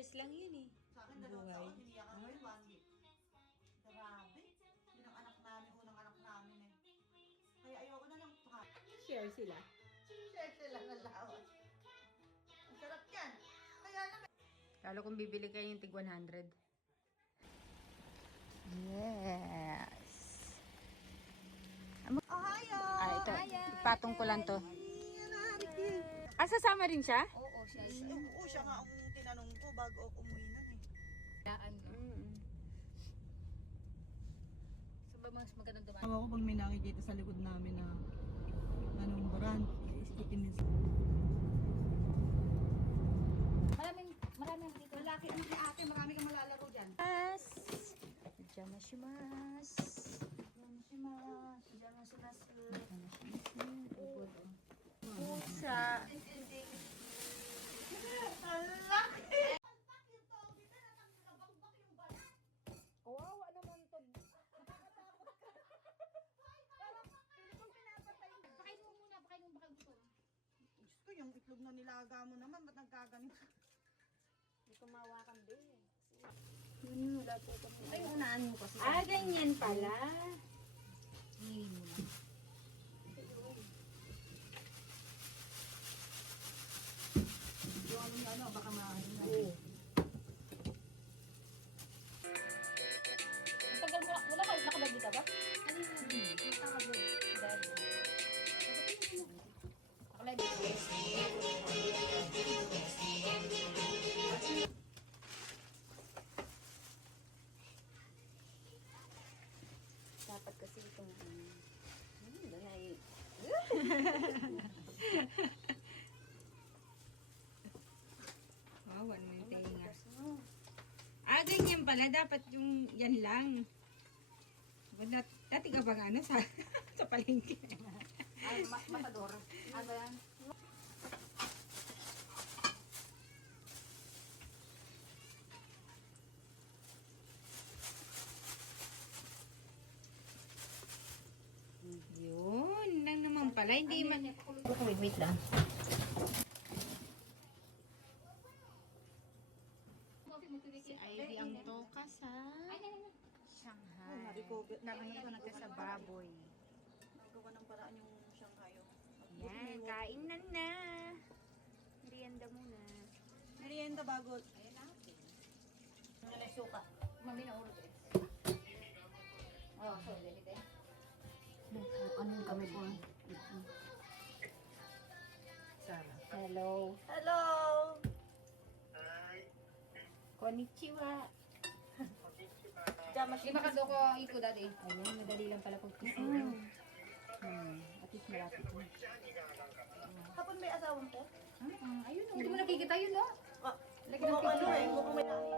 years lang yun eh. Sa akin, 2 taon, hiniyakan ko yung 1 week. Grabe. Yun ang anak namin, unang anak namin eh. Kaya ayoko na lang pa. Share sila. Share sila ng lawas. Ang sarap yan. Kaya naman. Lalo kung bibili kayo yung tig 100. Yes. Ohio! Ito. Ipatong ko lang to. Sasama rin siya? Oo, siya. Oo, siya nga ang tinanong ko bago ako umuwi nun eh. Daan. So ba mas magandang dumaan? Tawa ko pag may nakikita sa likod namin na anong brand, iskitin din sa... Maraming dito. Lalaki ang si ate, marami kang malalaro dyan. Yes. Jamashimasu. Pusa. Kawawa naman to. Pakain mo muna, pakain mo baka gusto. Gusto yung itlog na nilaga mo naman, ba't nagkaganito? Hindi ko mawakan din. Ay, unaan mo kasi. Ganyan pala. Yung ano, baka maaari na. Ang tagal mo, wala ka, nakabagi ka ba? Nakabagi. Dahil. Nakalagay. Dapat kasi itong doon ay wawan mo yung tenga. Ganyan pala. Dapat yung yan lang. Dati ka ba nga sa, sa palengke? Matador. Ano yan? Yun lang naman pala. Hindi man... Wait lang. Si Ivy ang tokas ha. Shanghai. Narinig ka sa baboy. Nagawa ng paraan yung Shanghai. Yan, kain na. Merienda muna. Merienda bagot. Ano na suka? Mami na ulo eh. Oh, so dali tayo. Ano yung kami po? Hello. Hello! Konnichiwa. Lima ka ko iko dati. Ayun, madali lang pala pagkisa. At least malapit mo. Kapag may asawang po? Ayun, hindi mo nakikita yun, no? Lagi ng ano eh, mukhang may dami.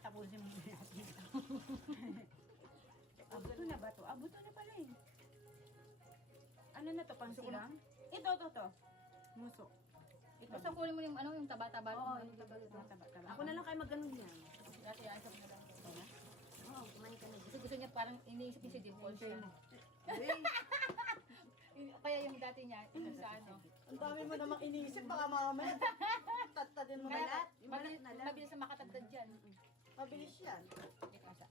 Tapusin mo natin. Abuto na ba to? Abuto na pala eh. Ano na to? Pang silang? Ito. Muso. Basta kunin mo yung ano, yung taba-taba. Oo, yung taba-taba. Ako na lang kayo mag-ganun yan. Dati ayos ako na lang. Oo, kumain ka na. Kasi gusto niya parang iniisip niya si Dimple siya. Hey, Kaya yung dati niya, yung sa ano. Ang dami mo namang iniisip, baka mamaya tatadin mo na Kaya, lahat. mabilis na makatagdad dyan. Mabilis yan. Ikaw sa.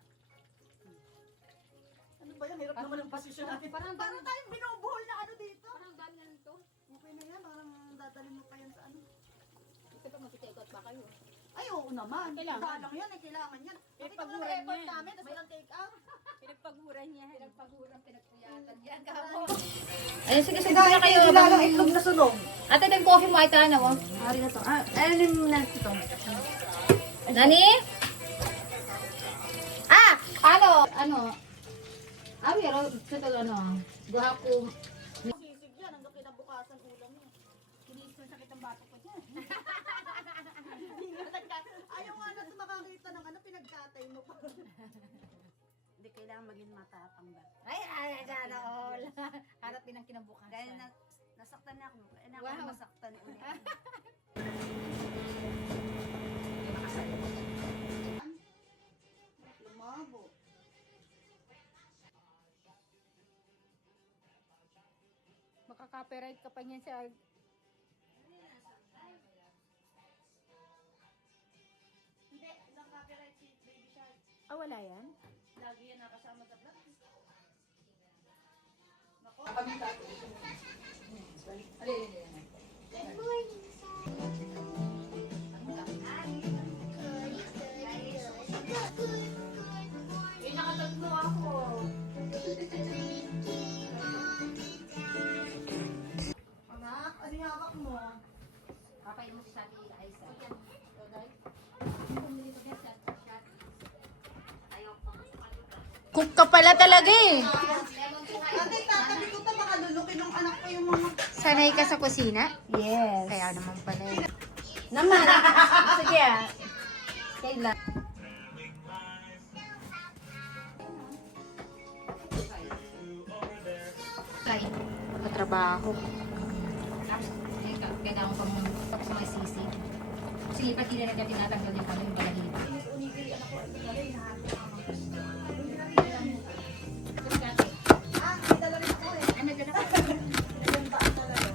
Ano ba yan? Hirap naman ang posisyon natin. Parang Parang tayong binubuhol na ano dito. Parang dami na lang to. Okay na yan, parang dadalhin mo pa yan sa ano. Ito pa magti-take ba kayo? Ay, oo naman. Kailangan. Kailangan yan, kailangan yan. Kasi kung pagmuran na-report yan. namin, tapos walang take out. pinagpaguran niya. Pinagpaguran, pinagpuyatan yan. Kapo. Ayun, sige, sige na kayo. Nilalang itlog na sunog. Ate, nag-coffee mo ay tanaw. Ari na to. Ano yung na ito? Nani? Ah! Ano? Ari, ito ano? Duha ko. Sisig yan, hanggang kinabukasan ulam yan. Kiniis ko sakit ang bato ko dyan. Ayaw nga na makakita ng ano, pinagkatay mo pa. Hindi kailangan maging matapang ba? Ay, sana all. Harap din ang kinabukasan. Dahil nasaktan na ako. Kailangan Wow. ko masaktan ulit. Lumabo. Makaka-copyright ka pa niyan sa... Hindi, ilang copyright si Baby Shark. Ah, wala yan? Lagi yan nakasama sa vlog. Nako. Anak, ano yung hawak mo? Papayin mo sa akin, Aisa. Cook ka pala talaga eh. Ate, tatabi ko ito, baka lulukin ng anak ko yung mga... Sanay ka sa kusina? Yes. Kaya naman pala eh. Naman. Sige ah. Kailan? Kay, katrabaho. Kailangan ko mong tapos mga sisi. Sige, pag hindi na natin tinatanggal din kami yung balahibo. Ah, may dala rin ako eh. Ano dyan ako? Ilang baan talaga.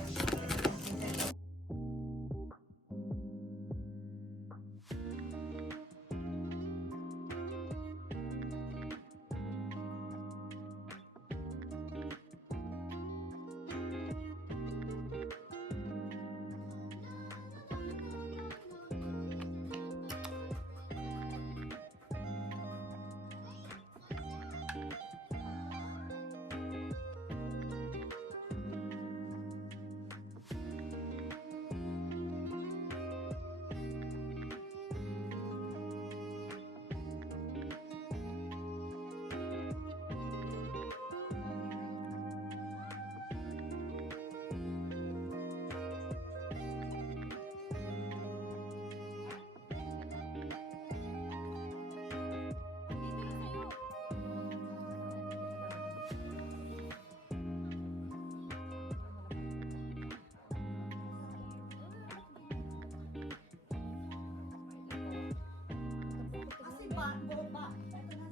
Kasi ba, boba. Ito na.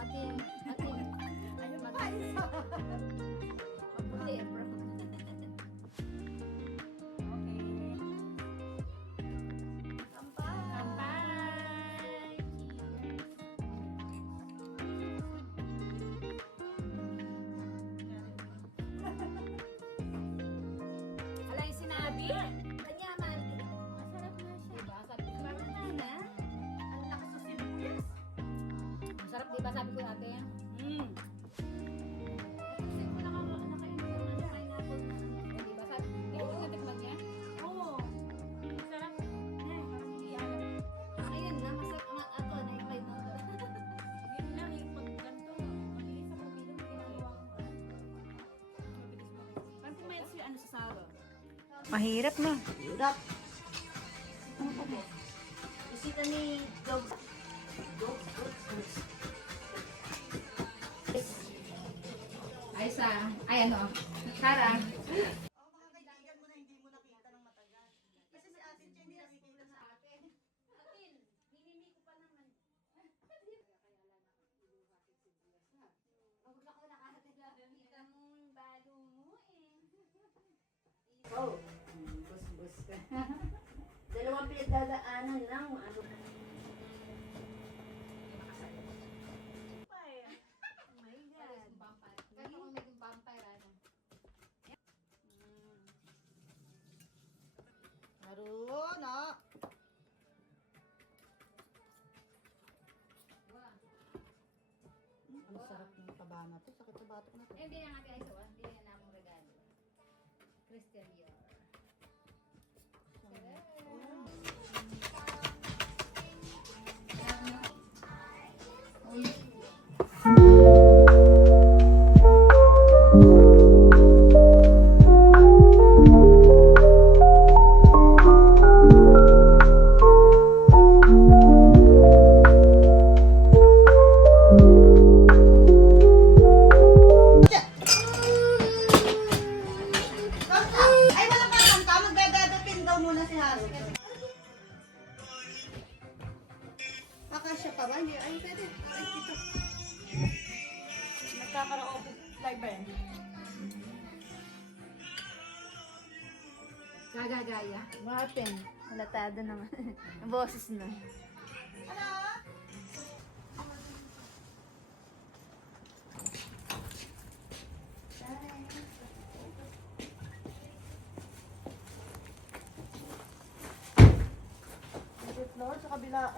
Ating, Ayun pa, isa. mabuti, bro. Kampay. Wala yung sinabi? Kanya, Mari. Masarap na siya. Diba? Sabi ko, Parang na. Ang lakas ng sibuyas. masarap, diba? Sabi ko ate yan. Mm. Kasi kung nakainom ng pineapple, diba? Sabi, hindi ko natikman niya. Oo. Masarap. Parang hindi alam. Ayun na, masarap. Ato, na-try mo. Yun lang, yung pagganto. Mabilis ako bilang ginagawa ko. Mabilis mo. Parang pumayat siya ano sa saro. Mahirap na. Hirap. Bisita ni Dog. Ay, ano? Sarah. Oh, mga kaibigan mo na hindi mo nakita ng matagal. Kasi si Ate Jen hindi nakikita sa atin. Atin, hinimi ko pa naman. Huwag ako nakakita mo yung balo mo eh. Oh, bus-bus ka. Dalawang pinagdadaanan lang. Ano? Pa eh. Oh my God. Kaya kung naging vampire, ano? Maruno. Ang sarap ng taba na to. Sakit sa batok na to. Eh, hindi na nga guys, oh. Hindi na namang regalo. Christian Dior. Ay, wala pa kanta. Magdadadapin daw muna si Haru. Akasya pa ba? Hindi. Ay, pwede. Ay, dito. Nagkakaraoke live ba yan? Gagagaya. Wapen. Halatado naman. Ang boses na. Ano? Floor sa kabila.